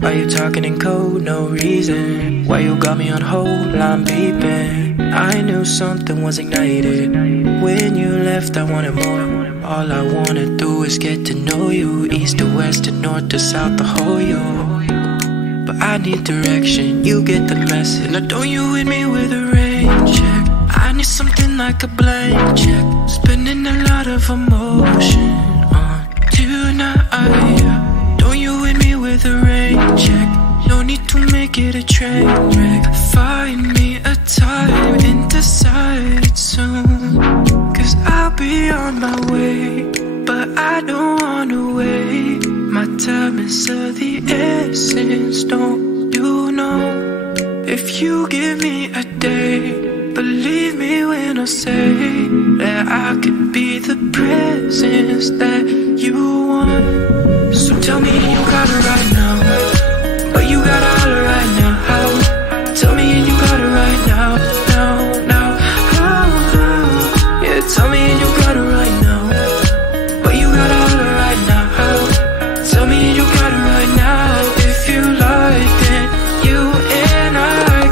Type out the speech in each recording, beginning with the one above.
Why you talking in code, no reason? Why you got me on hold, I'm beeping? I knew something was ignited. When you left, I wanted more. All I wanna do is get to know you. East to west to north to south, the whole you. But I need direction, you get the message. Now don't you hit me with a rain check. I need something like a blank check. Spending a lot of emotion on tonight. Don't you hit me with a rain check. No need to make it a train wreck. Find me a time and decide soon, cause I'll be on my way, but I don't wanna wait. My time is of the essence, don't you know? If you give me a day, believe me when I say that I could be the presence that you want. So tell me you got it right now, but you gotta holler right now. Tell me and you got it right now, now. Yeah, tell me and you got it right now, but you gotta holler right now. Tell me and you got it right now. If you like, then you and I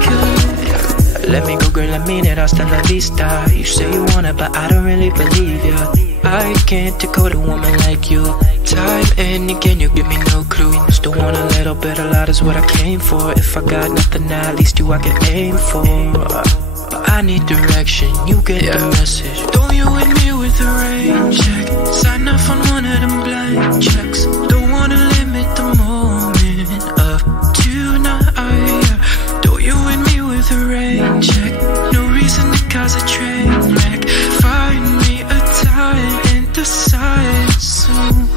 could. Let me go, girl, I mean it, hasta la vista. You say you want it, but I don't really believe you. I can't decode a woman like you. Time and again, you give me no clue. Still want a little bit, a lot is what I came for. If I got nothing, at least you I can aim for. But I need direction, you get the message. Don't you hit me with a rain check. Sign off on one of them blank checks. Don't wanna limit the moment of tonight. Don't you hit me with a rain check. No reason to cause a train wreck. Find me a time and decide soon,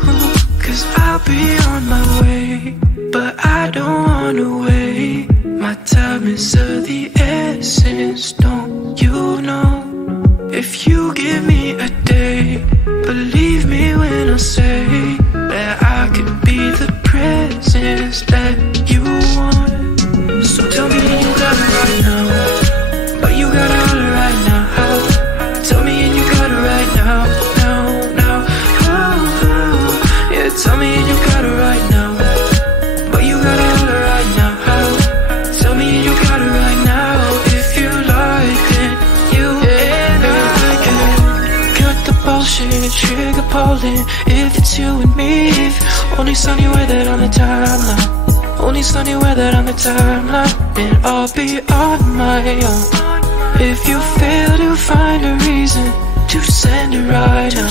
cause I'll be on my way, but I don't wanna wait. My time is of the essence, don't you know? If you give me a day, believe me when I say that I could be the presence that you want. So tell me you got it right now, but you gotta holler right now. Tell me and you got it right now, now. Yeah, tell me and you got it right now, but you gotta holler right now. Tell me and you got it right now. If you like it, you and I can cut the bullshit, trigger pulling. If it's you and me, only sunny weather on the timeline. Only sunny weather on the timeline, and I'll be on my own. If you fail to find a reason to send it right now,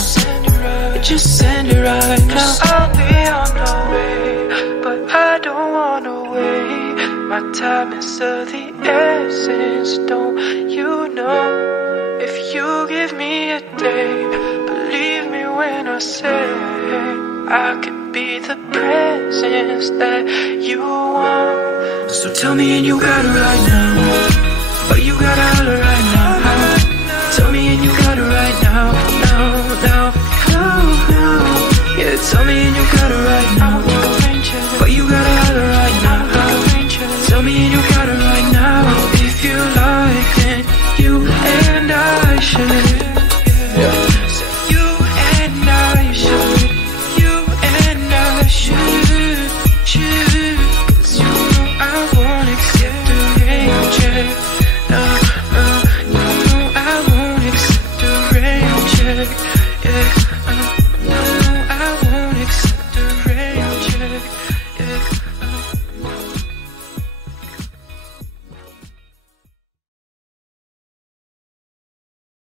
just send it right now. I'll be on the way, but I don't wanna wait. My time is of the essence, don't you know? If you give me a day, believe me when I say I could be the presence that you want. So tell me and you got it right now, but you gotta holler right now. Tell me and you got it right now, now. Yeah, tell me and you got it